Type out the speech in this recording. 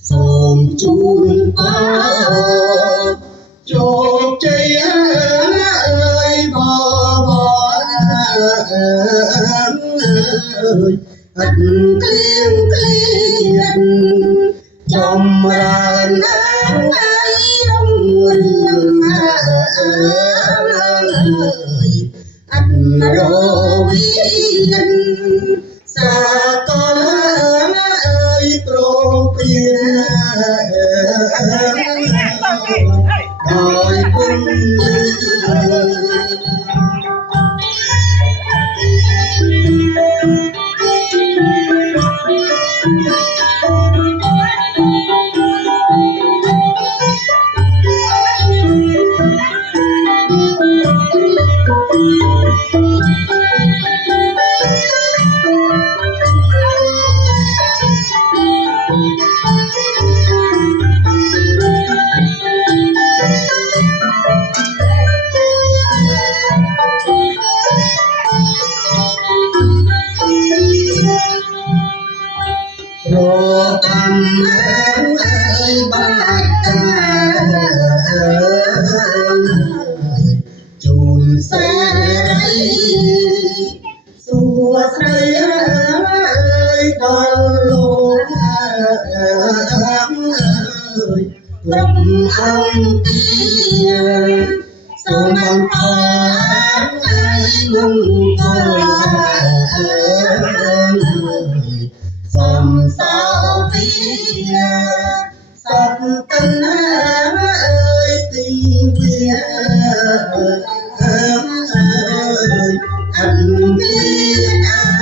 sông chun ta cho cây ơi bò ơi clean trong ra nắng ai đông anh rồi xa con ơi pro pia đời quân Rồi thầm em ơi bác chùn xe đấy xua say ơi con lô ơi rộng ông tia sông bằng thang ai mong dòng sao phía sắp tân ơi tình phía ơi anh biết ai